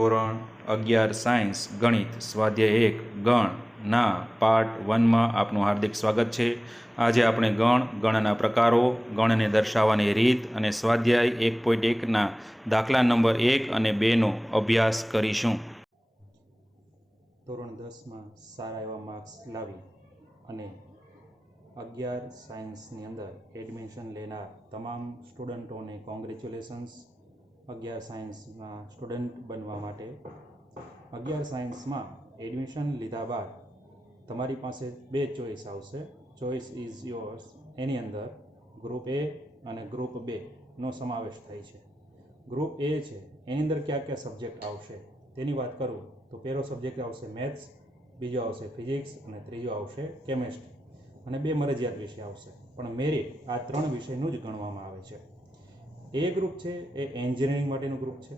ધોરણ 11 સાયન્સ ગણિત સ્વાધ્યાય 1 ગણના પાર્ટ 1માં આપનું હાર્દિક સ્વાગત છે। આજે આપણે ગણના પ્રકારો, ગણને દર્શાવવાની રીત અને સ્વાધ્યાય 1.1ના દાખલા નંબર 1 અને 2નો અભ્યાસ કરીશું। ધોરણ 10માં સારા એવા માર્ક્સ લાવી અને 11 સાયન્સની અંદર એડમિશન લેનાર તમામ સ્ટુડન્ટોને કોંગ્રેચ્યુલેશન્સ। 11 સાયન્સમાં સ્ટુડન્ટ બનવા માટે 11 સાયન્સમાં એડમિશન લીધા બાદ તમારી પાસે બે ચોઈસ આવશે। Choice is yours. એની અંદર ગ્રુપ એ અને ગ્રુપ 2નો સમાવેશ થાય છે। ગ્રુપ એ છે એની અંદર કયા કયા સબ્જેક્ટ આવશે તેની વાત કરું તો પહેલો સબ્જેક્ટ આવશે મેથ્સ, બીજો આવશે ફિઝિક્સ અને ત્રીજો આવશે કેમેસ્ટ્રી અને બે મરજિયાત વિષય આવશે, પણ મેરિટ આ ત્રણ વિષયનું જ ગણવામાં આવે છે। એ ગ્રુપ છે એ એન્જિનિયરિંગ માટેનું ગ્રુપ છે।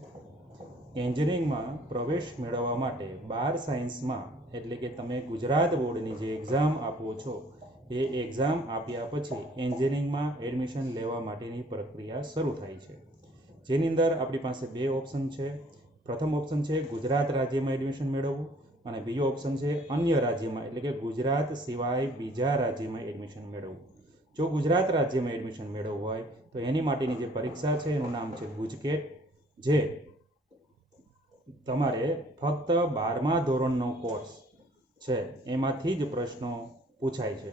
એન્જિનિયરિંગમાં પ્રવેશ મેળવવા માટે 12 સાયન્સમાં એટલે કે તમે ગુજરાત બોર્ડની જે એક્ઝામ આપો છો એ એક્ઝામ આપ્યા પછી એન્જિનિયરિંગમાં એડમિશન લેવા માટેની પ્રક્રિયા શરૂ થાય છે, જેની અંદર આપણી પાસે બે ઓપ્શન છે। પ્રથમ ઓપ્શન છે ગુજરાત રાજ્યમાં એડમિશન મેળવવું અને બીજો ઓપ્શન છે અન્ય રાજ્યમાં એટલે કે ગુજરાત સિવાય બીજા રાજ્યમાં એડમિશન મેળવવું। જો ગુજરાત રાજ્યમાં એડમિશન મેળવવું હોય તો એની માટેની જે પરીક્ષા છે એનું નામ છે ગુજકેટ, જે તમારે ફક્ત 12મા ધોરણનો કોર્સ છે એમાંથી જ પ્રશ્નો પૂછાય છે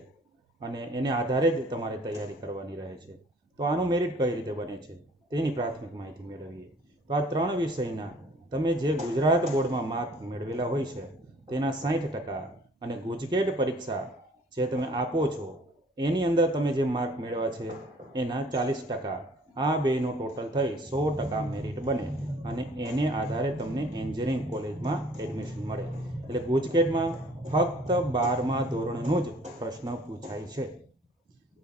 અને એને આધારે જ તમારે તૈયારી કરવાની રહે છે। તો આનું મેરિટ કઈ રીતે બને છે તેની પ્રાથમિક માહિતી મેળવીએ તો આ ત્રણ વિષયના તમે જે ગુજરાત બોર્ડમાં માર્ક મેળવેલા હોય છે તેના 60% અને ગુજકેટ પરીક્ષા જે તમે આપો છો એની અંદર તમે જે માર્ક મેળવ્યા છે એના 40%, આ બેનો ટોટલ થઈ 100% મેરિટ બને અને એને આધારે તમને એન્જિનિયરિંગ કોલેજમાં એડમિશન મળે। એટલે ગુજકેટમાં ફક્ત 12મા ધોરણનો જ પ્રશ્ન પૂછાય છે।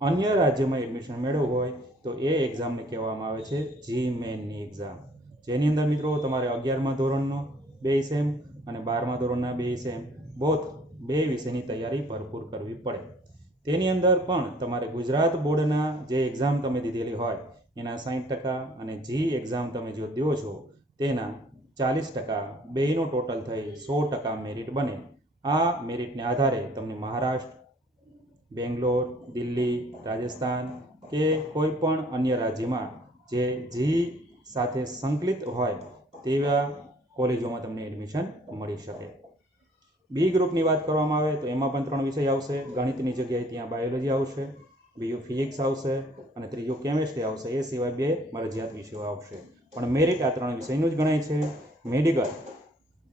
અન્ય રાજ્યમાં એડમિશન મેળવવું હોય તો એ એક્ઝામને કહેવામાં આવે છે જી મેનની એક્ઝામ, જેની અંદર મિત્રો તમારે 11મા ધોરણનો 2 સેમ અને 12મા ધોરણના 2 સેમ બે વિષયની તૈયારી ભરપૂર કરવી પડે। તેની અંદર પણ તમારે ગુજરાત બોર્ડના જે એક્ઝામ તમે દીધેલી હોય એના 60% અને જી એક્ઝામ તમે જો દો છો તેના 40%, બેનો ટોટલ થઈ 100% મેરિટ બને। આ મેરિટને આધારે તમને મહારાષ્ટ્ર, બેંગ્લોર, દિલ્હી, રાજસ્થાન કે કોઈ પણ અન્ય રાજ્યમાં જે જી સાથે સંકલિત હોય તેવા કોલેજોમાં તમને એડમિશન મળી શકે। બી ગ્રુપની વાત કરવામાં આવે તો એમાં પણ 3 વિષય આવશે। ગણિતની જગ્યાએ ત્યાં બાયોલોજી આવશે, બીજું ફિઝિક્સ આવશે અને ત્રીજો કેમેસ્ટ્રી આવશે। એ સિવાય બે મરજિયાત વિષયો આવશે, પણ મેરિટ આ 3 વિષયનું જ ગણાય છે। મેડિકલ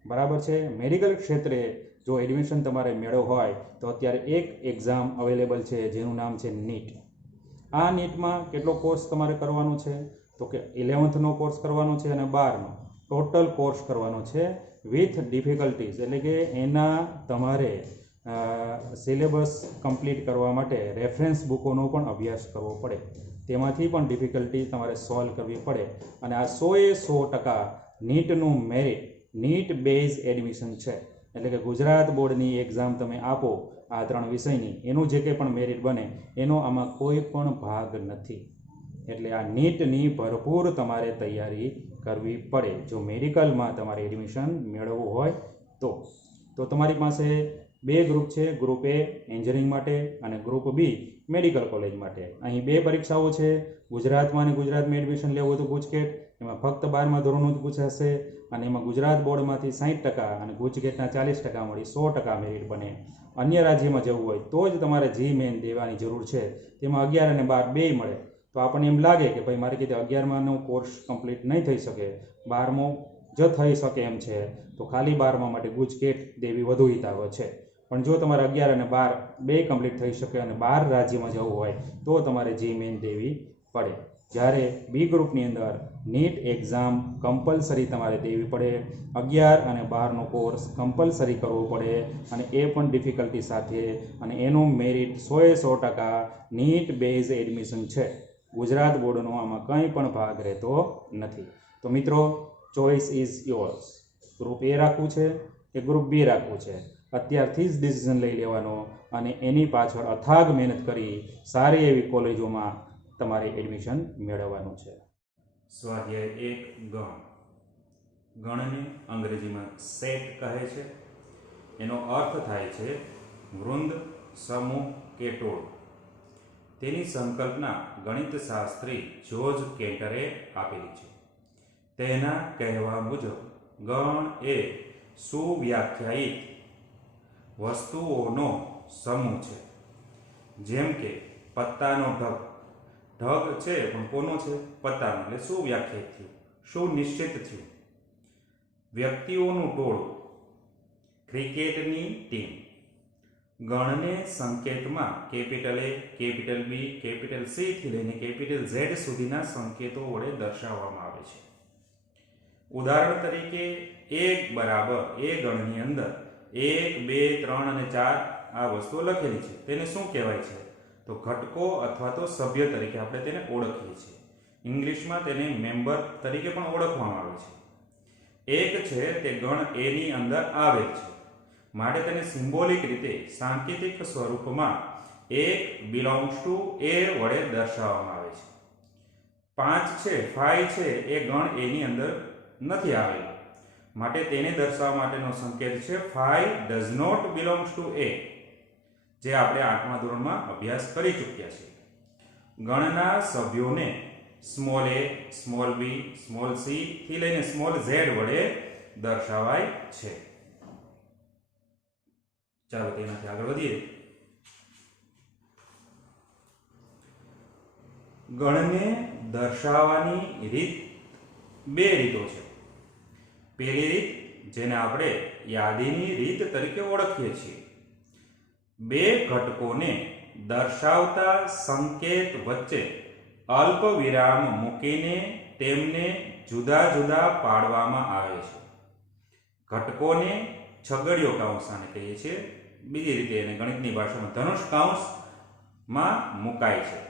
બરાબર છે। મેડિકલ ક્ષેત્રે જો એડમિશન તમારે મેળવવું હોય તો અત્યારે એક એક્ઝામ અવેલેબલ છે જેનું નામ છે નીટ। આ નીટમાં કેટલો કોર્સ તમારે કરવાનો છે તો કે 11thનો કોર્સ કરવાનો છે અને 12નો ટોટલ કોર્સ કરવાનો છે વિથ ડિફિકલ્ટીઝ, એટલે કે એના તમારે સિલેબસ કમ્પ્લીટ કરવા માટે રેફરન્સ બુકોનો પણ અભ્યાસ કરવો પડે, તેમાંથી પણ ડિફિકલ્ટી તમારે સોલ્વ કરવી પડે અને આ 100% નીટનું મેરિટ નીટ બેઝ એડમિશન છે। એટલે કે ગુજરાત બોર્ડની એક્ઝામ તમે આપો આ 3 વિષયની, એનું જે કંઈ પણ મેરિટ બને એનો આમાં કોઈ પણ ભાગ નથી। એટલે આ નીટની ભરપૂર તમારે તૈયારી કરવી પડે જો મેડિકલમાં તમારે એડમિશન મેળવવું હોય તો તમારી પાસે બે ગ્રુપ છે, ગ્રુપ એ એન્જિનિયરિંગ માટે અને ગ્રુપ બી મેડિકલ કોલેજ માટે। અહીં બે પરીક્ષાઓ છે, ગુજરાતમાં અને ગુજરાતમાં એડમિશન લેવું તો ગુજકેટ, એમાં ફક્ત 12મા ધોરણનું જ પૂછાશે અને એમાં ગુજરાત બોર્ડમાંથી 60% અને ગુજકેટના 40% મળી 100% મેરિટ બને। અન્ય રાજ્યમાં જવું હોય તો જ તમારે જી મેન દેવાની જરૂર છે, તેમાં 11 અને 12 બે મળે તો આપણને એમ લાગે કે ભાઈ મારે કીધે 11માનો કોર્સ કમ્પ્લીટ નહીં થઈ શકે, 12મો જો થઈ શકે એમ છે તો ખાલી 12મા માટે ગુજકેટ દેવી વધુ હિતાવહ છે। પણ જો તમારે 11 અને 12 બે કમ્પ્લીટ થઈ શકે અને 12 રાજ્યમાં જવું હોય તો તમારે જી મેન દેવી પડે। જ્યારે બી ગ્રુપની અંદર નીટ એક્ઝામ કમ્પલસરી તમારે દેવી પડે, 11 અને 12નો કોર્સ કમ્પલસરી કરવો પડે અને એ પણ ડિફિકલ્ટી સાથે, અને એનું મેરિટ 100% નીટ બેઝ એડમિશન છે। ગુજરાત બોર્ડનો આમાં કંઈ પણ ભાગ રહેતો નથી। તો મિત્રો ચોઇસ ઇઝ યોર્સ। ગ્રુપ એ રાખવું છે કે ગ્રુપ બી રાખવું છે, અત્યારથી જ ડિસિઝન લઈ લેવાનો અને એની પાછળ અથાગ મહેનત કરી સારી એવી કોલેજોમાં તમારે એડમિશન મેળવવાનું છે। સ્વાધ્યાય 1 ગણ ગણને અંગ્રેજીમાં સેટ કહે છે. એનો અર્થ થાય છે વૃંદ, સમૂહ કે ટોળ. તેની સંકલ્પના ગણિતશાસ્ત્રી જ્યોર્જ કેન્ટરે આપેલી છે. તેના કહેવા મુજબ ગણ એ સુવ્યાખ્યાયિત વસ્તુઓનો સમૂહ છે. જેમ કે પત્તાનો ઢગ. ઢગ છે પણ કોનો છે? પત્તાનો. એટલે સુવ્યાખ્યાયિત થયું, સુનિશ્ચિત થયું. વ્યક્તિઓનું ટોળું, ક્રિકેટની ટીમ. ગણને સંકેતમાં capital A, capital B, capital C થી લઈને કેપિટલ Z સુધીના સંકેતો વડે દર્શાવવામાં આવે છે. ઉદાહરણ તરીકે 1 બરાબર એ ગણની અંદર 1, 2, 3 અને 4 આ વસ્તુઓ લખેલી છે. તેને શું કહેવાય છે? તો ઘટકો અથવા તો સભ્ય તરીકે આપણે તેને ઓળખીએ છીએ. ઇંગ્લિશમાં તેને મેમ્બર તરીકે પણ ઓળખવામાં આવે છે. એક છે તે ગણ A ની અંદર આવેલ છે, માટે તેને સિમ્બોલિક રીતે સાંકેતિક સ્વરૂપમાં 1 belongs to A વડે દર્શાવવામાં આવે છે. 5 છે, 5 છે એ ગણ A ની અંદર નથી આવેલો, માટે તેને દર્શાવવા માટેનો સંકેત છે 5 does not belongs to A, જે આપણે 8મા ધોરણમાં અભ્યાસ કરી ચૂક્યા છીએ. ગણના સભ્યોને small a, small b, small c થી લઈને સ્મોલ z વડે દર્શાવાય છે. ચાલો તેનાથી આગળ વધીએ. ગણને દર્શાવવાની રીત બે રીતો છે. પહેલી રીત જેને આપણે યાદીની રીત તરીકે ઓળખીએ છીએ. બે ઘટકોને દર્શાવતા સંકેત વચ્ચે અલ્પ વિરામ મૂકીને તેમને જુદા જુદા પાડવામાં આવે છે. ઘટકોને છગડીયો કૌંસ આને કહીએ છીએ. બીજી રીતે એને ગણિતની ભાષામાં ધનુષ કૌંસમાં મુકાય છે.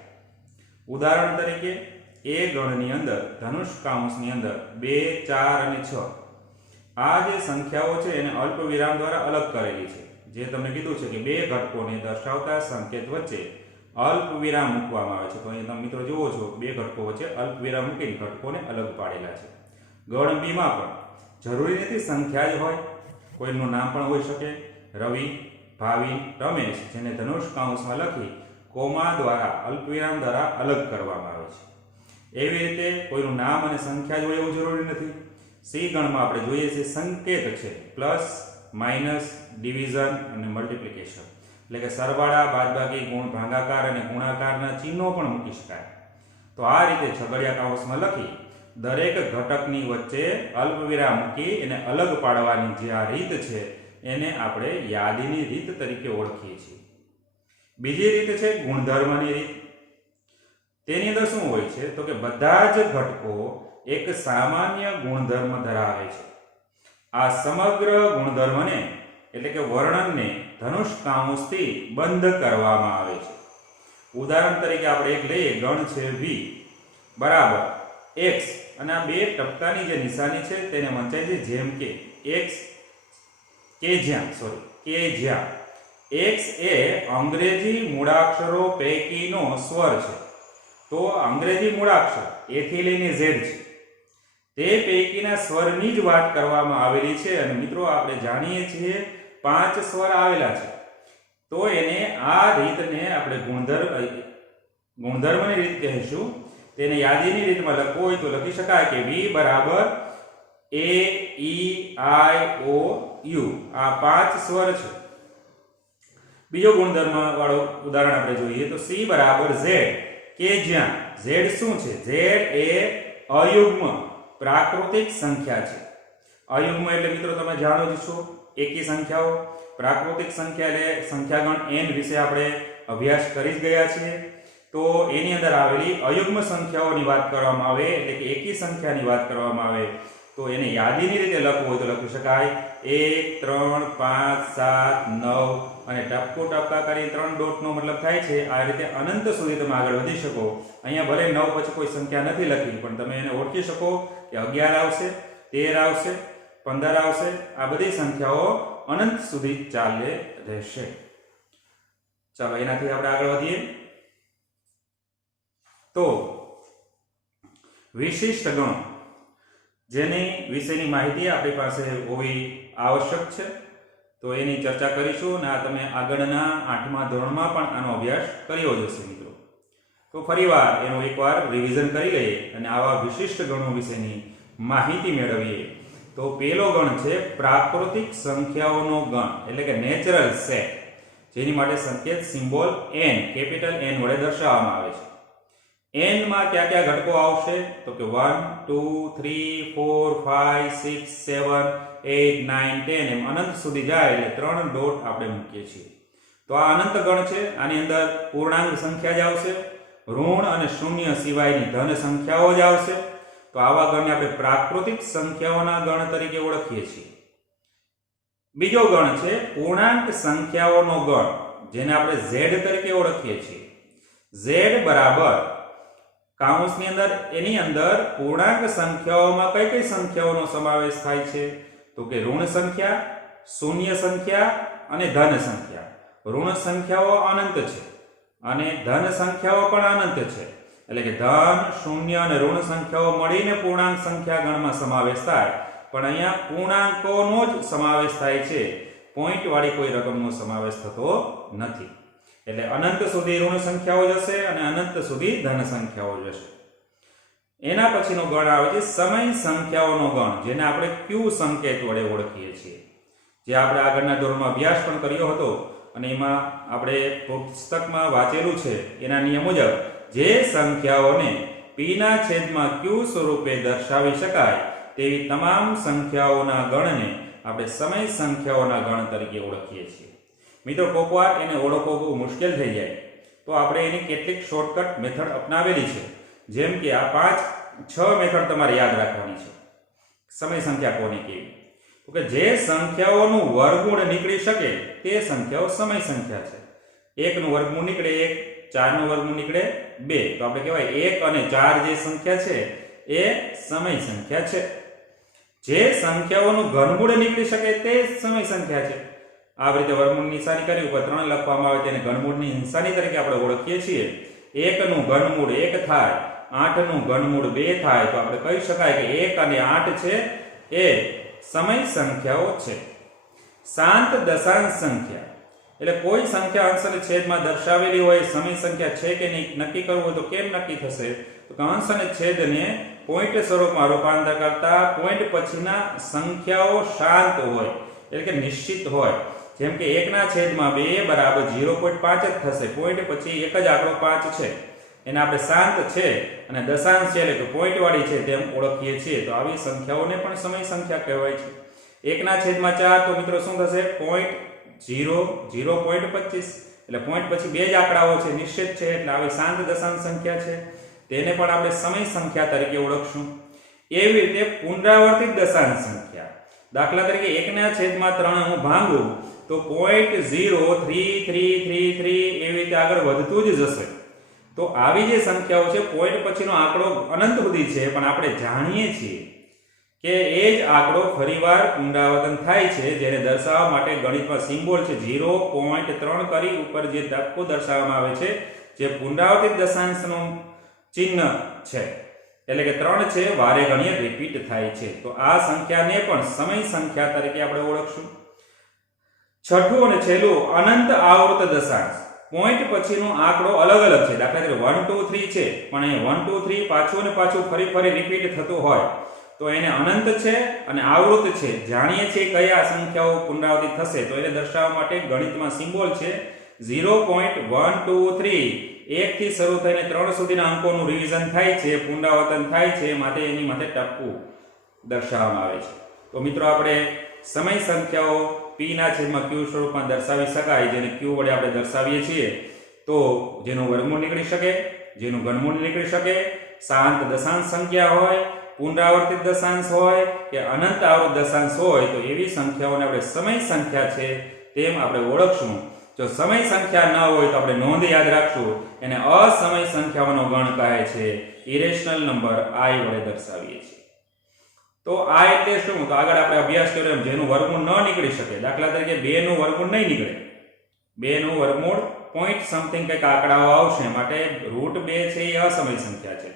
ઉદાહરણ તરીકે એ ગણની અંદર ધનુષ કૌંસની અંદર 2, 4 અને 6 આ જે સંખ્યાઓ છે એને અલ્પ વિરામ દ્વારા અલગ કરેલી છે. જે તમને કીધું છે કે બે ઘટકોને દર્શાવતા સંકેત વચ્ચે અલ્પ વિરામ મૂકવામાં આવે છે. તો અહીં તમે મિત્રો જુઓ છો, બે ઘટકો વચ્ચે અલ્પ વિરામ મૂકીને ઘટકોને અલગ પાડેલા છે. ગણ B માં પણ જરૂરી નથી સંખ્યા જ હોય, કોઈનું નામ પણ હોઈ શકે. રવિ, ભાવિન, રમેશ, જેને ધનુષ કૌંસમાં લખી કોમા દ્વારા અલ્પ વિરામ દ્વારા અલગ કરવામાં આવે છે. એવી રીતે કોઈનું નામ અને સંખ્યા જ હોય એવું જરૂરી નથી. સી ગણમાં આપણે જોઈએ છે સંકેત છે પ્લસ, માઇનસ, ડિવિઝન અને મલ્ટીપ્લિકેશન, એટલે કે સરવાળા, બાદબાકી, ગુણ, ભાગાકાર અને ગુણાકારના ચિહ્નો પણ મૂકી શકાય. તો આ રીતે છગડીયા કૌંસમાં લખી દરેક ઘટકની વચ્ચે અલ્પવિરામ મૂકી એને અલગ પાડવાની જે આ રીત છે એને આપણે યાદીની રીત તરીકે ઓળખીએ છીએ. બીજી રીત છે ગુણધર્મની રીત. તેની અંદર શું હોય છે તો કે બધા જ ઘટકો એક સામાન્ય ગુણધર્મ ધરાવે છે. આ સમગ્ર ગુણધર્મને એટલે કે વર્ણનને ધનુષ કૌંસથી બંધ કરવામાં આવે છે. ઉદાહરણ તરીકે આપણે એક લઈએ, ગણ છે V બરાબર x અને આ બે ટપકાની જે નિશાની છે તેને વંચાય છે જેમ કે x કે જ્યાં x એ અંગ્રેજી મૂળાક્ષરો પૈકીનો સ્વર છે. તો અંગ્રેજી મૂળાક્ષર a થી લઈને z છે તે પૈકીના સ્વરની જ વાત કરવામાં આવેલી છે. અને મિત્રો આપણે જાણીએ છીએ 5 સ્વર આવેલા છે. તો એને આ રીતને આપણે ગુણધર્મની રીત કહીશું. તેને યાદીની રીતમાં લખવું હોય તો લખી શકાય કે V બરાબર A, E, I, O, U આ 5 સ્વર છે. બીજો ગુણધર્મ વાળો ઉદાહરણ આપણે જોઈએ તો C બરાબર Z કે જ્યાં Z શું છે? Z એ અયુગ્મ પ્રાકૃતિક સંખ્યા છે. અયુગ્મ એટલે મિત્રો તમે જાણો જ છો એકી સંખ્યાઓ. પ્રાકૃતિક સંખ્યા એટલે સંખ્યાગણ n વિશે આપણે અભ્યાસ કરી જ ગયા છીએ. તો એની અંદર આવેલી અયુગ્મ સંખ્યાઓની વાત કરવામાં આવે એટલે કે એકી સંખ્યાની વાત કરવામાં આવે તો એને યાદીની રીતે લખવું હોય તો લખી શકાય 1, 3, 5, 7, 9 અને ટપકો ટપકા કરી 3 ડોટનો મતલબ થાય છે આ રીતે અનંત સુધી તમે આગળ વધી શકો. અહીંયા ભલે 9 પછી કોઈ સંખ્યા નથી લખી પણ તમે એને ઓળખી શકો કે 11 આવશે, 13 આવશે, 15 આવશે. આ બધી સંખ્યાઓ અનંત સુધી ચાલે રહેશે. ચાલો એનાથી આપણે આગળ વધીએ. તો વિશિષ્ટ ગણો જેની વિશેની માહિતી આપણી પાસે હોવી આવશ્યક છે. તો એની ચર્ચા કરીશું અને આ તમે આગળના 8મા ધોરણમાં પણ આનો અભ્યાસ કર્યો જ હશે મિત્રો. તો ફરીવાર એનું એકવાર રિવિઝન કરી લઈએ અને આવા વિશિષ્ટ ગણો વિશેની માહિતી મેળવીએ. તો પહેલો ગણ છે પ્રાકૃતિક સંખ્યાઓનો ગણ એટલે કે નેચરલ સેટ, જેની માટે સંકેત સિમ્બોલ n કેપિટલ N વડે દર્શાવવામાં આવે છે. n માં કયા કયા ઘટકો આવશે? તો કે 1 2 3 4 5 6 7 8 9 10 એમ અનંત સુધી જાય એટલે 3 ડોટ આપણે મૂકીએ છીએ. તો આ અનંત ગણ છે. આની અંદર પૂર્ણાંક સંખ્યા જ આવશે, ઋણ અને શૂન્ય સિવાયની ધન સંખ્યાઓ જ આવશે. તો આવા ગણને આપણે પ્રાકૃતિક સંખ્યાઓના ગણ તરીકે ઓળખીએ છીએ. બીજો ગણ છે પૂર્ણાંક સંખ્યાઓનો ગણ, જેને આપણે z તરીકે ઓળખીએ છીએ. z બરાબર કાઉન્સની અંદર એની અંદર પૂર્ણાંક સંખ્યાઓમાં કઈ કઈ સંખ્યાઓનો સમાવેશ થાય છે? તો કે ઋણ સંખ્યા, શૂન્ય સંખ્યા અને ધન સંખ્યા. ઋણ સંખ્યાઓ અનંત છે અને ધન સંખ્યાઓ પણ અનંત છે. એટલે કે ધન, શૂન્ય અને ઋણ સંખ્યાઓ મળીને પૂર્ણાંક સંખ્યા ગણમાં સમાવેશ થાય. પણ અહીંયા પૂર્ણાંકોનો જ સમાવેશ થાય છે, પોઈન્ટ વાળી કોઈ રકમનો સમાવેશ થતો નથી. એટલે અનંત સુધી ઋણ સંખ્યાઓ જશે અને અનંત સુધી ધન સંખ્યાઓ જશે. એના પછીનો ગણ આવે છે સમય સંખ્યાઓનો ગણ, જેને આપણે q સંકેત વડે ઓળખીએ છીએ. જે આપણે આગળના ધોરણમાં અભ્યાસ પણ કર્યો હતો અને એમાં આપણે પુસ્તકમાં વાંચેલું છે એના નિયમ મુજબ જે સંખ્યાઓને p ના છેદમાં q સ્વરૂપે દર્શાવી શકાય તેવી તમામ સંખ્યાઓના ગણને આપણે સમય સંખ્યાઓના ગણ તરીકે ઓળખીએ છીએ. મિત્રો કોકવાર એને ઓળખવો બહુ મુશ્કેલ થઈ જાય તો આપણે એની કેટલીક શોર્ટકટ મેથડ અપનાવેલી છે. જેમ કે આ 5-6 મેથડ તમારે યાદ રાખવાની છે સમય સંખ્યા કોની કેવી. તો કે જે સંખ્યાઓનું વર્ગમૂળ નીકળી શકે તે સંખ્યાઓ સમય સંખ્યા છે. 1 નું વર્ગમૂળ નીકળે 1, 4 નું વર્ગમૂળ નીકળે 2, તો આપણે કહેવાય 1 અને 4 જે સંખ્યા છે એ સમય સંખ્યા છે. જે સંખ્યાઓનું ઘનમૂળ નીકળી શકે તે સમય સંખ્યા છે. આ રીતે વર્ગમૂળની નિશાની કરી ઉપર 3 લખવામાં આવે તેને ઘનમૂળની નિશાની તરીકે આપણે ઓળખીએ છીએ. 1 નું ઘનમૂળ 1 થાય, 8 નું ઘનમૂળ 2 થાય, તો આપણે કહી શકાય કે 1 અને 8 છે એ સમય સંખ્યાઓ છે. શાંત દશાંશ સંખ્યા એટલે કોઈ સંખ્યા અંશ અને છેદમાં દર્શાવેલી હોય સમય સંખ્યા છે કે નહીં નક્કી કરવું હોય તો કેમ નક્કી થશે? તો કે અંશ અને છેદને પોઈન્ટ સ્વરૂપમાં રૂપાંતર કરતા પોઈન્ટ પછીના સંખ્યાઓ શાંત હોય એટલે કે નિશ્ચિત હોય. જેમ કે 1 ના છેદમાં 2 બરાબર 0.5 જ થશે. પોઈન્ટ પછી એક જ આંકડો 5 છે એને આપણે શાંત છે અને દશાંશ છે એટલે કે પોઈન્ટ વાળી છે તેમ ઓળખીએ છીએ. તો આવી સંખ્યાઓને પણ સમય સંખ્યા કહેવાય છે. 1 ના છેદમાં 4 તો મિત્રો શું થશે? 0.25 એટલે પોઈન્ટ પછી બે જ આંકડાઓ છે, નિશ્ચિત છે, એટલે આવી શાંત દશાંશ સંખ્યા છે તેને પણ આપણે સમય સંખ્યા તરીકે ઓળખશું. એવી રીતે પુનરાવર્તિત દશાંશ સંખ્યા, દાખલા તરીકે 1 ના છેદમાં 3 હું ભાંગું તો 0.03333 એવી રીતે આગળ વધતું જ જશે. તો આવી જે સંખ્યાઓ છે પોઈન્ટ પછીનો આંકડો અનંત સુધી છે, પણ આપણે જાણીએ છીએ કે એ જ આંકડો ફરીવાર પુનરાવર્તન થાય છે, જેને દર્શાવવા માટે ગણિતમાં સિમ્બોલ છે 0.3 કરી ઉપર જે ધક્કો દર્શાવવામાં આવે છે જે પુનરાવર્તિત દશાંશનું ચિહ્ન છે. એટલે કે 3 છે વારે ઘણીએ રિપીટ થાય છે. તો આ સંખ્યાને પણ સમય સંખ્યા તરીકે આપણે ઓળખશું. છઠ્ઠું અને છેલ્લું અનંત આવૃત દશાંશ. પોઈન્ટ પછીનો આંકડો અલગ અલગ છે. દાખલા તરીકે 1 2 3 છે, પણ અહીં 1 2 3 પાછું ને પાછું ફરી રિપીટ થતું હોય તો એને અનંત છે અને આવૃત છે. જાણીએ છીએ કયા સંખ્યાઓ પુનરાવર્તિત થશે તો એને દર્શાવવા માટે ગણિતમાં સિમ્બોલ છે 0.123. 1 થી શરૂ થઈને 3 સુધીના અંકોનું રિવિઝન થાય છે, પુનરાવર્તન થાય છે, માટે એની માથે ટપકું દર્શાવવામાં આવે છે. તો મિત્રો આપણે સમય સંખ્યાઓ p ના છેદમાં q સ્વરૂપમાં દર્શાવી શકાય, જેને q વડે આપણે દર્શાવીએ છીએ. તો જેનું વર્ગમૂળ નીકળી શકે, જેનું ઘનમૂળ નીકળી શકે, શાંત દશાંશ સંખ્યા હોય, પુનરાવર્તિત દશાંશ હોય કે અનંત આવૃત દશાંશ હોય, તો એવી સંખ્યાઓને આપણે સમય સંખ્યા છે તેમ આપણે ઓળખશું. જો સમય સંખ્યા ન હોય તો આપણે નોંધ યાદ રાખશું, એને અસમય સંખ્યાઓનો ગણ કહે છે. ઇરેશનલ નંબર i વડે દર્શાવીએ છીએ. તો આ એટલે શું? તો આગળ આપણે અભ્યાસ કર્યો એમ જેનું વર્ગમૂળ ન નીકળી શકે, દાખલા તરીકે 2 નું વર્ગમૂળ નહીં નીકળે, 2 નું વર્ગમૂળ પોઈન્ટ સમથિંગ કંઈક આંકડાઓ આવશે, માટે √2 છે એ અસમય સંખ્યા છે.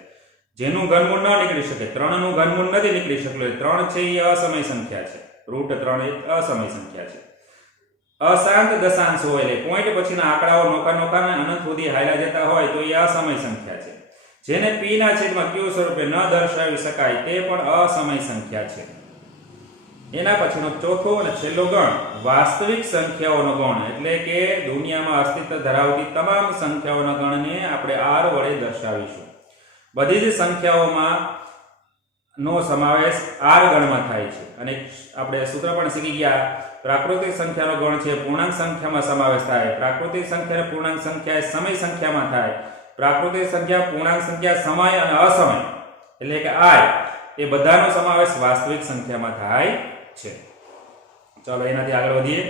જેનું ઘનમૂળ ન નીકળી શકે, 3 નું ઘનમૂળ નથી નીકળી શકતું, 3 છે એ અસમય સંખ્યા છે. √3 એ અસમય સંખ્યા છે. અશાંત દશાંશ હોય એટલે પોઈન્ટ પછીના આંકડાઓ નોખા અને અનંત સુધી હાલ્યા જતા હોય તો એ અસમય સંખ્યા છે. જેને p ના છેદમાં q સ્વરૂપે ન દર્શાવી શકાય તે પણ અસમય સંખ્યા છે. એના પછીનો ચોથો અને છેલ્લો ગણ વાસ્તવિક સંખ્યાઓનો ગણ, એટલે કે દુનિયામાં અસ્તિત્વ ધરાવતી તમામ સંખ્યાઓના ગણને આપણે r વડે દર્શાવીશું. બધી જ સંખ્યાઓમાં નો સમાવેશ r ગણમાં થાય છે. અને આપણે સૂત્ર પણ શીખી ગયા, પ્રાકૃતિક સંખ્યાનો ગણ છે પૂર્ણાંક સંખ્યામાં સમાવેશ થાય, પ્રાકૃતિક સંખ્યા પૂર્ણાંક સંખ્યા એ સમય સંખ્યામાં થાય, પ્રાકૃતિક સંખ્યા પૂર્ણાંક સંખ્યા સમય અને અસમય એટલે કે i એ બધાનો સમાવેશ વાસ્તવિક સંખ્યામાં થાય છે. ચાલો એનાથી આગળ વધીએ.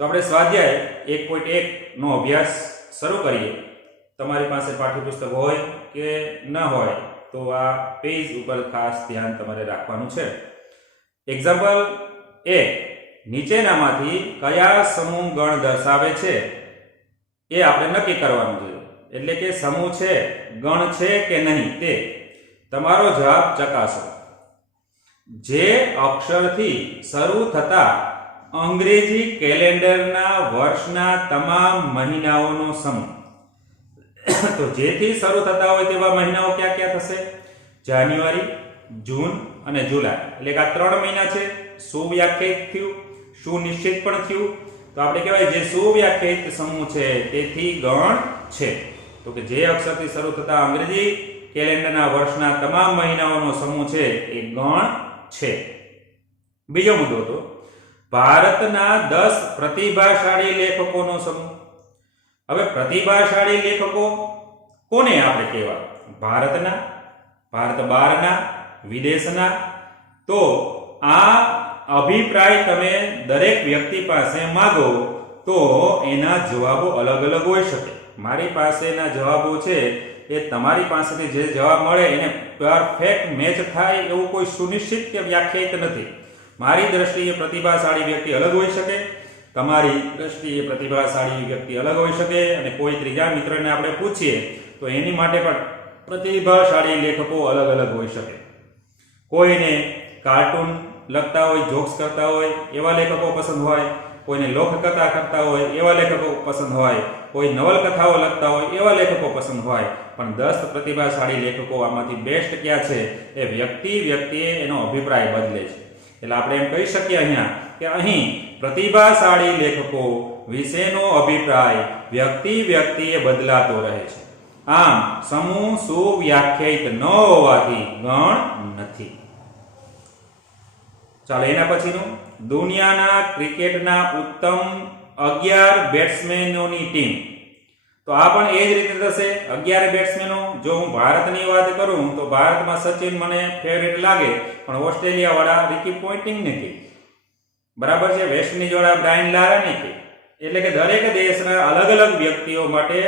તો આપણે સ્વાધ્યાય 1.1 નો અભ્યાસ શરૂ કરીએ. તમારી પાસે પાઠ્યપુસ્તક હોય કે ન હોય તો આ પેજ ઉપર ખાસ ધ્યાન તમારે રાખવાનું છે. એક્ઝામ્પલ 1, નીચેનામાંથી કયા સમૂહ ગણ દર્શાવે છે એ આપણે નક્કી કરવાનું છે. એટલે કે સમૂહ છે, ગણ છે કે નહીં તે તમારો જવાબ ચકાસો. જે અક્ષરથી શરૂ થતા અંગ્રેજી કેલેન્ડરના વર્ષના તમામ મહિનાઓનો સમૂહ. તો જેથી શરૂ થતા હોય તેવા મહિનાઓ ક્યાં ક્યાં થશે? જાન્યુઆરી, જૂન અને જુલાઈ. એટલે કે આ 3 મહિના છે. સુવ્યાખ્યાયિત થયું, સુનિશ્ચિત પણ થયું. તો આપણે કહેવાય જે સુવ્યાખ્યાયિત સમૂહ છે તેથી ગણ છે. તો કે જે અક્ષરથી શરૂ થતા અંગ્રેજી કેલેન્ડરના વર્ષના તમામ મહિનાઓનો સમૂહ છે એ ગણ છે. બીજો મુદ્દો તો ભારતના 10 પ્રતિભાશાળી લેખકોનો સમૂહ. હવે પ્રતિભાશાળી લેખકો કોને આપણે કહેવા? ભારતના, ભારત બહારના, વિદેશના. તો આ અભિપ્રાય તમે દરેક વ્યક્તિ પાસે માંગો તો એના જવાબો અલગ અલગ હોઈ શકે. મારી પાસેના જવાબો છે એ તમારી પાસેથી જે જવાબ મળે એને પરફેક્ટ મેચ થાય એવું કોઈ સુનિશ્ચિત કે વ્યાખ્યાયિત નથી. મારી દ્રષ્ટિએ પ્રતિભાશાળી વ્યક્તિ અલગ હોઈ શકે, તમારી દ્રષ્ટિએ પ્રતિભાશાળી વ્યક્તિ અલગ હોઈ શકે, અને કોઈ ત્રીજા મિત્રને આપણે પૂછીએ તો એની માટે પણ પ્રતિભાશાળી લેખકો અલગ અલગ હોઈ શકે. કોઈને કાર્ટૂન લખતા હોય, જોક્સ કરતા હોય એવા લેખકો પસંદ હોય, કોઈને લોકકથા કરતા હોય એવા લેખકો પસંદ હોય, કોઈ નવલકથાઓ લખતા હોય એવા લેખકો પસંદ હોય. પણ 10 પ્રતિભાશાળી લેખકો આમાંથી બેસ્ટ ક્યાં છે એ વ્યક્તિએ એનો અભિપ્રાય બદલે છે. એટલે આપણે એમ કહી શકીએ અહીંયા કે અહીં પ્રતિભાશાળી લેખકો વિશેનો અભિપ્રાય વ્યક્તિએ બદલાતો રહે છે. આમ સમૂહ સુવ્યાખ્યાયિત ન હોવાથી ગણ નથી. ચાલો એના પછીનું, દુનિયાના ક્રિકેટના ઉત્તમ 11 બેટ્સમેનોની ટીમ. તો આ પણ એ જ રીતે થશે. 11 બેટ્સમેનો. જો હું ભારતની વાત કરું તો ભારતમાં સચિન મને ફેવરેટ લાગે, પણ ઓસ્ટ્રેલિયા વાળા રિકી પોન્ટિંગ નથી, બરાબર છે. વેસ્ટ ઇન્ડિઝ વાળા બ્રાયન લારા નથી. એટલે કે દરેક દેશના અલગ અલગ વ્યક્તિઓ માટે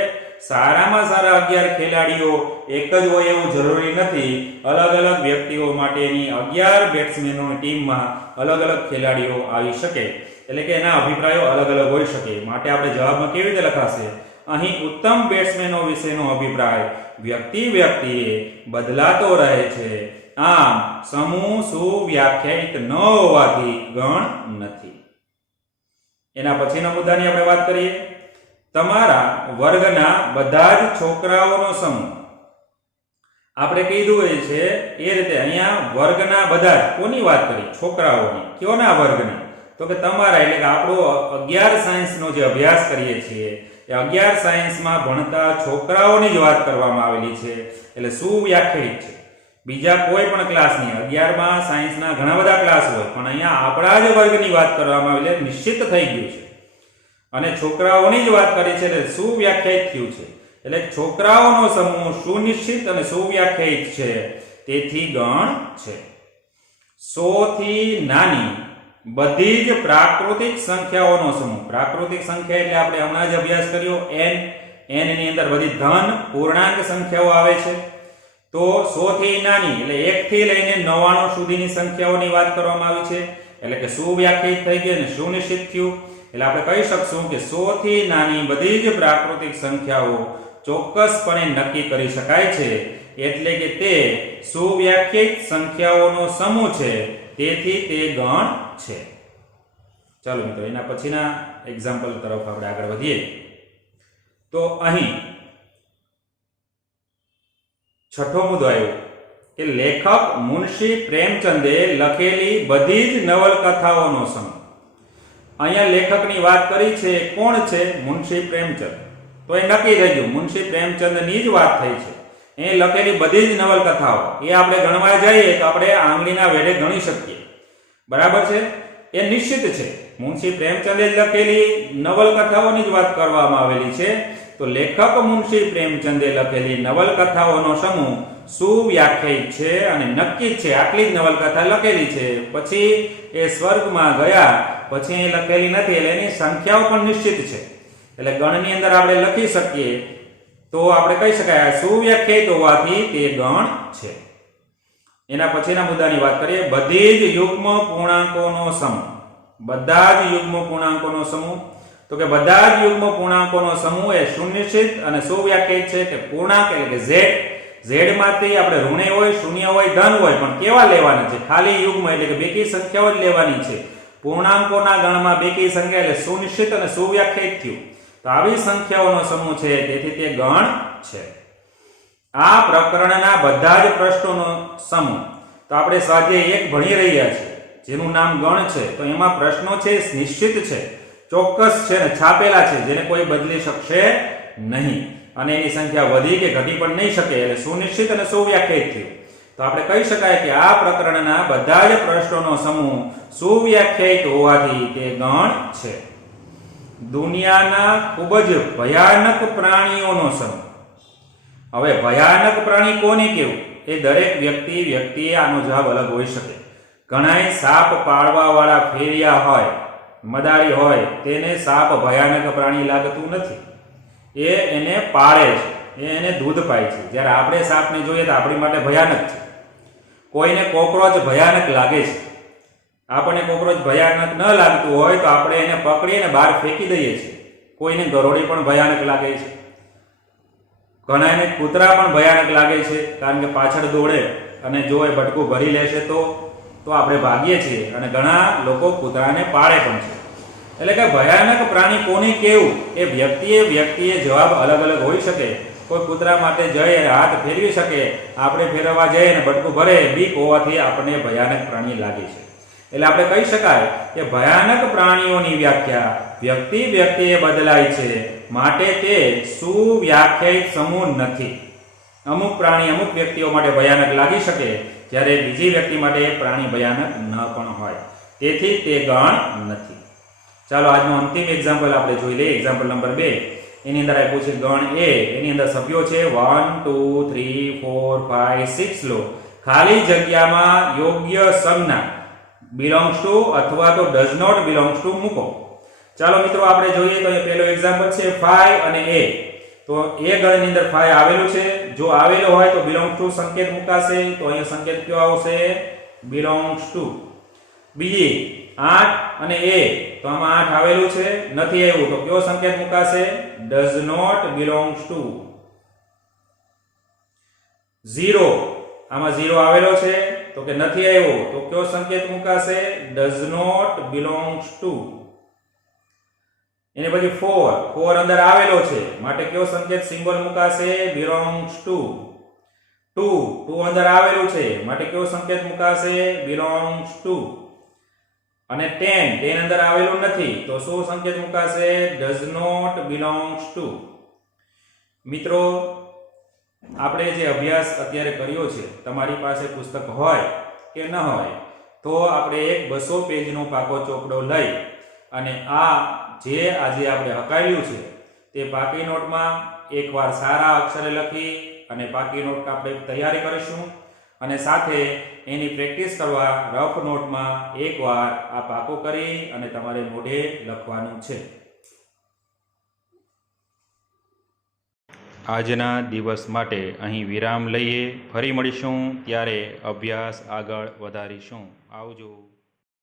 સારામાં સારા 11 ખેલાડીઓ એક જ હોય એવું જરૂરી નથી. અલગ અલગ વ્યક્તિઓ માટેની 11 બેટ્સમેનોની ટીમમાં અલગ અલગ ખેલાડીઓ આવી શકે. એટલે કે એના અભિપ્રાયો અલગ અલગ હોઈ શકે. માટે આપણે જવાબમાં કેવી રીતે લખાશે? અહીં ઉત્તમ બેટ્સમેનો વિશેનો અભિપ્રાય વ્યક્તિએ બદલાતો રહે છે. આમ સમૂહ સુવ્યાખ્યાયિત ન હોવાથી ગણ નથી. એના પછીના મુદ્દાની આપણે વાત કરીએ. તમારા વર્ગના બધા જ છોકરાઓનો સમૂહ. આપણે કીધું એ છે એ રીતે અહીંયા વર્ગના બધા કોની વાત કરી? છોકરાઓની. કયોના વર્ગની? તો કે તમારા, એટલે કે આપણો 11 સાયન્સનો જે અભ્યાસ કરીએ છીએ એ 11 સાયન્સમાં ભણતા છોકરાઓની જ વાત કરવામાં આવેલી છે. એટલે સુવ્યાખ્યાયિત છે. બીજા કોઈ પણ ક્લાસની 11માં સાયન્સના ઘણા બધા ક્લાસ હોય, પણ અહીંયા આપણા જ વર્ગની વાત કરવામાં આવેલી, નિશ્ચિત થઈ ગયું છે. અને છોકરાઓની જ વાત કરી છે એટલે સુવ્યાખ્યાયિત થયું છે. એટલે છોકરાઓનો સમૂહ સુનિશ્ચિત અને સુવ્યાખ્યાયિત છે, તેથી ગણ છે. 100 થી નાની બધી જ પ્રાકૃતિક સંખ્યાઓનો સમૂહ. પ્રાકૃતિક સંખ્યા એટલે આપણે હમણાં જ અભ્યાસ કર્યો n ની અંદર બધી ધન પૂર્ણાંક સંખ્યાઓ આવે છે. તો 100 થી નાની એટલે 1 થી લઈને 99 સુધીની સંખ્યાઓની વાત કરવામાં આવી છે. એટલે કે સુવ્યાખ્યાયિત થઈ ગઈ અને સુનિશ્ચિત થયું. એટલે આપણે કહી શકશું કે 100 થી નાની બધી જ પ્રાકૃતિક સંખ્યાઓ ચોક્કસપણે નક્કી કરી શકાય છે, એટલે કે તે સુવ્યાખ્યાયિત સંખ્યાઓનો સમૂહ છે, તેથી તે ગણ છે. ચાલો મિત્રો, એના પછીના એક્ઝામ્પલ તરફ આપણે આગળ વધીએ. તો અહીં છઠ્ઠો મુદ્દો આવ્યો કે લેખક મુનશી પ્રેમચંદે લખેલી બધી જ નવલકથાઓનો સમૂહ. અહીંયા લેખકની વાત કરી છે. કોણ છે? મુનશી પ્રેમચંદ. તો એ નક્કી થઈ ગયું, મુનશી પ્રેમચંદની જ વાત થઈ છે. એ લખેલી બધી જ નવલકથાઓ એ આપણે ગણવા જઈએ તો આપણે આંગળીના વેઢે ગણી શકીએ. બરાબર છે? એ નિશ્ચિત છે. મુનશી પ્રેમચંદે જ લખેલી નવલકથાઓની જ વાત કરવામાં આવેલી છે. તો લેખક મુનશી પ્રેમચંદે લખેલી નવલકથાઓનો સમૂહ સુવ્યાખ્યાયિત છે અને નક્કી છે. આટલી જ નવલકથા લખેલી છે. પછી એ સ્વર્ગમાં ગયા પછી એ લખેલી નથી, એટલે એની સંખ્યાઓ પણ નિશ્ચિત છે. એટલે ગણની અંદર આપણે લખી શકીએ તો આપણે કહી શકાય સુવ્યાખ્યાયિત હોવાથી તે ગણ છે. એના પછીના મુદ્દાની વાત કરીએ. બધી જ યુગ્મ પૂર્ણાંકોનો સમૂહ. બધા જ યુગ્મ પૂર્ણાંકોનો સમૂહ. તો કે બધા જ યુગ્મ પૂર્ણાંકોનો સમૂહ એ સુનિશ્ચિત અને સુવ્યાખ્યાયિત છે કે પૂર્ણાંક એટલે કે z માંથી આપણે ઋણ હોય, શૂન્ય હોય, ધન હોય, પણ કેવા લેવાના છે? ખાલી યુગ્મ એટલે કે બેકી સંખ્યાઓ જ લેવાની છે. પૂર્ણાંકોના ગણમાં બેકી સંખ્યા એટલે સુનિશ્ચિત અને સુવ્યાખ્યાયિત થયું. તો આવી સંખ્યાઓનો સમૂહ છે, તેથી તે ગણ છે. આ પ્રકરણના બધા જ પ્રશ્નોનો સમૂહ. તો આપણે સ્વાધ્યાય 1 ભણી રહ્યા છીએ, જેનું નામ ગણ છે. તો એમાં પ્રશ્નો છે નિશ્ચિત છે, ચોક્કસ છે ને છાપેલા છે, જેને કોઈ બદલી શકશે નહીં, અને એની સંખ્યા વધી કે ઘટી પણ નહીં શકે, એટલે સુનિશ્ચિત અને સુવ્યાખ્યાયિત થયું. તો આપણે કહી શકાય કે આ પ્રકરણના બધા જ પ્રશ્નોનો સમૂહ સુવ્યાખ્યાયિત હોવાથી તે ગણ છે. દુનિયાના ખૂબ જ ભયાનક પ્રાણીઓનો સમૂહ. હવે ભયાનક પ્રાણી કોને કેવું? એ દરેક વ્યક્તિએ આનો જવાબ અલગ હોઈ શકે. ઘણાય સાપ પાળવા વાળા ફેરિયા હોય, મદારી હોય, તેને સાપ ભયાનક પ્રાણી લાગતું નથી. એ એને પાળે છે, એને દૂધ પાય છે. જ્યારે આપણે સાપને જોઈએ તો આપણી માટે ભયાનક છે. કોઈને કોકરોચ ભયાનક લાગે છે. આપણને કોકરોચ ભયાનક ન લાગતું હોય તો આપણે એને પકડીને બહાર ફેંકી દઈએ છીએ. કોઈને ગરોળી પણ ભયાનક લાગે છે. ઘણાને કૂતરા પણ ભયાનક લાગે છે, કારણ કે પાછળ દોડે અને જો એ બટકું ભરી લેશે તો આપણે ભાગીએ છીએ, અને ઘણા લોકો કૂતરાને પાળે પણ છે. એટલે કે ભયાનક પ્રાણી કોને કેવું એ વ્યક્તિએ જવાબ અલગ અલગ હોઈ શકે. કોઈ કૂતરા માટે જઈ હાથ ફેરવી શકે, આપણે ફેરવવા જઈએ અને બટકું ભરે, બીક હોવાથી આપણને ભયાનક પ્રાણી લાગે છે. એટલે આપણે કહી શકાય કે ભયાનક પ્રાણીઓની વ્યાખ્યા વ્યક્તિએ બદલાય છે, માટે તે સુવ્યાખ્યાયિત સમૂહ નથી. અમુક પ્રાણી અમુક વ્યક્તિઓ માટે ભયાનક લાગી શકે, જ્યારે બીજી વ્યક્તિ માટે એ પ્રાણી ભયાનક ન પણ હોય, તેથી તે ગણ નથી. ચાલો આજનો અંતિમ એક્ઝામ્પલ આપણે જોઈ લઈએ. Example number 2. એની અંદર આપ્યું છે ગણ A. એની અંદર સભ્યો છે 1 2 3 4 5 6 લો. ખાલી જગ્યામાં યોગ્ય સંજ્ઞા belongs to અથવા તો does not belongs to મૂકો. ચાલો મિત્રો આપણે જોઈએ તો પહેલો એક્ઝામ્પલ છે 5 અને A. તો એ ગણની અંદર 5 આવેલું છે. જો આવેલો હોય તો belongs to સંકેત મુકાશે. તો અહીંયા સંકેત કયો આવશે? belongs to. બીજી 8 અને A. તો આમાં 8 આવેલું છે, નથી આવ્યું, તો કયો સંકેત મુકાશે? does not belongs to. 0 આમાં 0 આવેલો છે તો કે નથી આવ્યો, તો કયો સંકેત મુકાશે? does not belongs to. એને પછી 4 અંદર આવેલો છે, માટે કયો સંકેત સિમ્બોલ મુકાશે? belongs to. 2 અંદર આવેલું છે, માટે કયો સંકેત મુકાશે? belongs to. અને 10 અંદર આવેલું નથી, તો શું સંકેત મુકાશે? does not belongs to. મિત્રો, આપણે જે અભ્યાસ અત્યારે કર્યો છે, તમારી પાસે પુસ્તક હોય કે ન હોય તો આપણે એક 200 પેજનો પાકો ચોપડો લઈ અને આ જે આજે આપણે હકાવ્યું છે તે પાકી નોટમાં એકવાર સારા અક્ષરે લખી અને પાકી નોટ આપણે તૈયારી કરીશું, અને સાથે એની પ્રેક્ટિસ કરવા રફ નોટમાં એકવાર આ પાકો કરી અને તમારે મોઢે લખવાનું છે. આજના દિવસ માટે અહીં વિરામ લઈએ. ફરી મળીશું ત્યારે અભ્યાસ આગળ વધારીશું. આવજો.